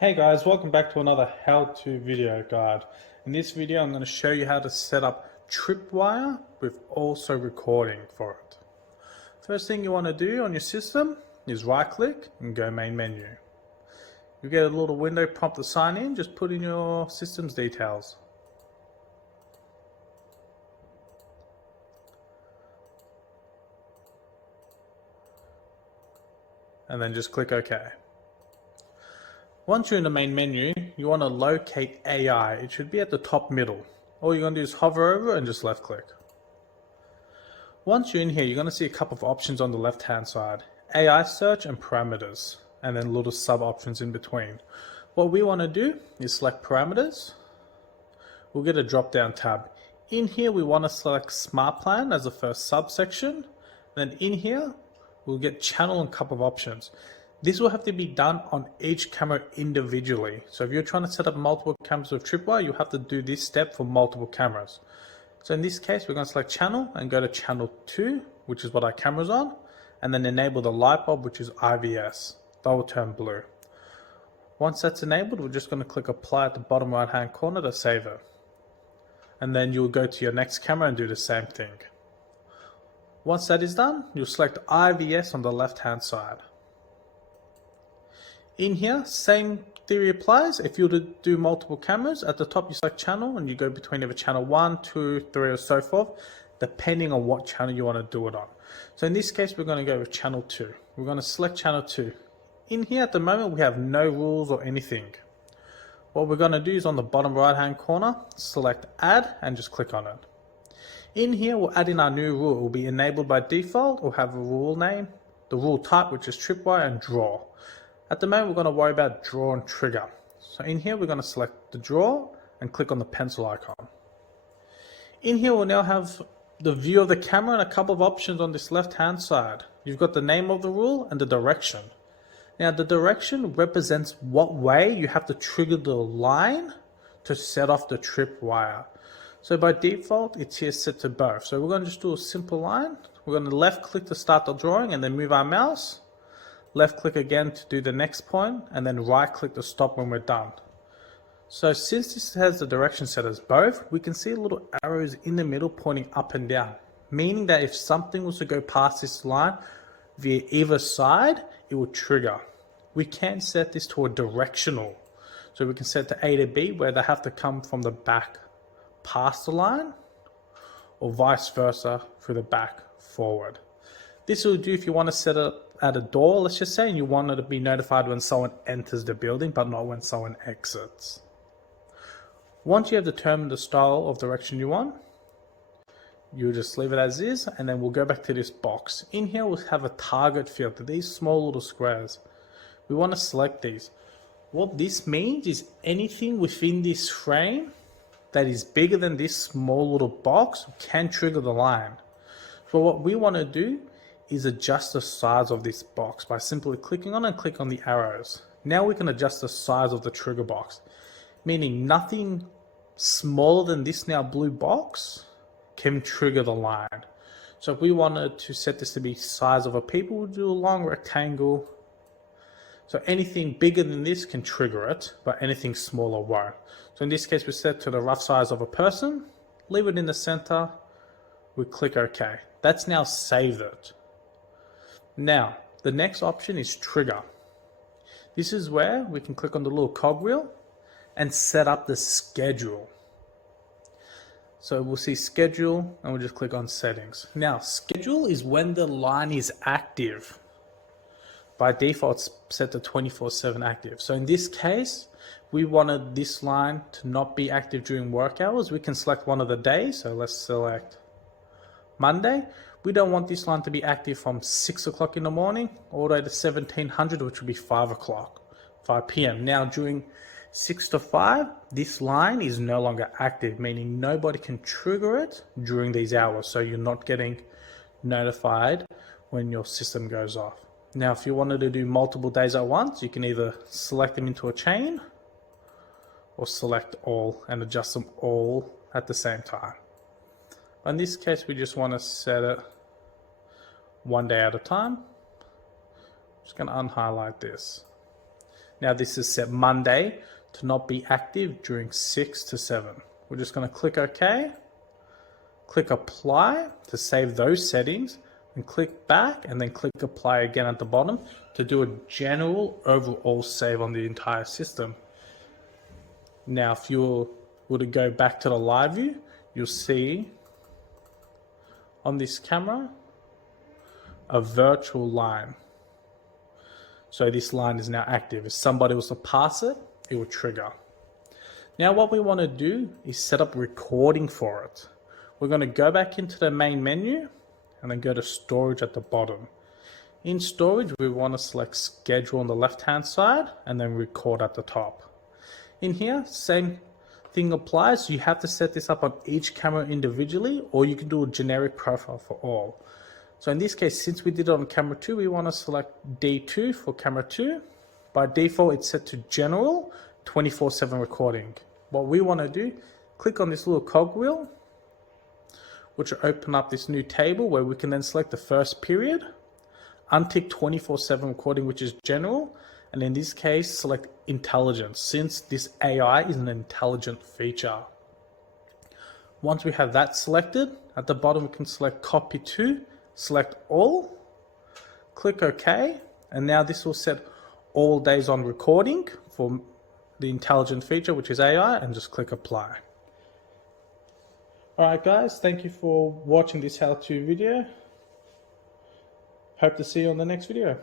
Hey guys, welcome back to another how-to video guide. In this video I'm going to show you how to set up Tripwire with also recording for it. First thing you want to do on your system is right click and go main menu. You get a little window prompt to sign in, just put in your system's details. And then just click OK. Once you're in the main menu, you want to locate AI. It should be at the top middle. All you're going to do is hover over and just left click. Once you're in here, you're going to see a couple of options on the left hand side. AI search and parameters, and then little sub options in between. What we want to do is select parameters. We'll get a drop down tab. In here we want to select smart plan as the first subsection. Then in here we'll get channel and couple of options. This will have to be done on each camera individually. So if you're trying to set up multiple cameras with Tripwire, you have to do this step for multiple cameras. So in this case, we're going to select channel and go to channel 2, which is what our camera's on, and then enable the light bulb, which is IVS. That will turn blue. Once that's enabled, we're just going to click apply at the bottom right hand corner to save it. And then you'll go to your next camera and do the same thing. Once that is done, you'll select IVS on the left hand side. In here, same theory applies. If you were to do multiple cameras, at the top you select channel and you go between either channel 1, 2, 3 or so forth, depending on what channel you want to do it on. So in this case, we're going to go with channel 2. We're going to select channel 2. In here at the moment, we have no rules or anything. What we're going to do is on the bottom right hand corner, select add and just click on it. In here, we'll add in our new rule. It will be enabled by default. We'll have a rule name, the rule type, which is Tripwire, and draw. At the moment, we're going to worry about draw and trigger. So in here, we're going to select the draw and click on the pencil icon. In here, we'll now have the view of the camera and a couple of options on this left-hand side. You've got the name of the rule and the direction. Now, the direction represents what way you have to trigger the line to set off the tripwire. So by default, it's here set to both. So we're going to just do a simple line. We're going to left click to start the drawing and then move our mouse. Left click again to do the next point, and then right click to stop when we're done. So since this has the direction set as both, we can see little arrows in the middle pointing up and down, meaning that if something was to go past this line via either side, it will trigger. We can set this to a directional. So we can set to A to B, where they have to come from the back past the line, or vice versa through the back forward. This will do if you want to set it at a door, let's just say, and you want it to be notified when someone enters the building, but not when someone exits. Once you have determined the style of direction you want, you'll just leave it as is, and then we'll go back to this box. In here, we'll have a target field, these small little squares. We want to select these. What this means is anything within this frame that is bigger than this small little box can trigger the line. So what we want to do is adjust the size of this box by simply clicking on and click on the arrows. Now we can adjust the size of the trigger box, meaning nothing smaller than this now blue box can trigger the line. So if we wanted to set this to be size of a people, we'll do a long rectangle. So anything bigger than this can trigger it, but anything smaller won't. So in this case, we set to the rough size of a person, leave it in the center, we click OK. That's now saved it. Now, the next option is trigger. This is where we can click on the little cogwheel and set up the schedule. So we'll see schedule and we'll just click on settings. Now, schedule is when the line is active. By default, it's set to 24/7 active. So in this case, we wanted this line to not be active during work hours. We can select one of the days. So let's select Monday. We don't want this line to be active from 6 o'clock in the morning all the way to 1700, which would be 5 o'clock, 5 p.m. Now during 6 to 5, this line is no longer active, meaning nobody can trigger it during these hours. So you're not getting notified when your system goes off. Now, if you wanted to do multiple days at once, you can either select them into a chain or select all and adjust them all at the same time. In this case, we just want to set it one day at a time. I'm just going to unhighlight this. Now this is set Monday to not be active during 6 to 7. We're just going to click OK, click apply to save those settings, and click back and then click apply again at the bottom to do a general overall save on the entire system. Now if you were to go back to the live view, you'll see on this camera a virtual line. So this line is now active. If somebody was to pass it, it will trigger. Now what we want to do is set up recording for it. We're going to go back into the main menu and then go to storage at the bottom. In storage, we want to select schedule on the left hand side and then record at the top. In here, same thing applies. You have to set this up on each camera individually, or you can do a generic profile for all. So in this case, since we did it on camera 2, we want to select D2 for camera 2. By default, it's set to general 24/7 recording. What we want to do, click on this little cogwheel, which will open up this new table where we can then select the first period, untick 24/7 recording, which is general, and in this case, select intelligence, since this AI is an intelligent feature. Once we have that selected, at the bottom we can select copy to, select all, click OK, and now this will set all days on recording for the intelligent feature, which is AI, and just click apply. Alright guys, thank you for watching this how-to video. Hope to see you on the next video.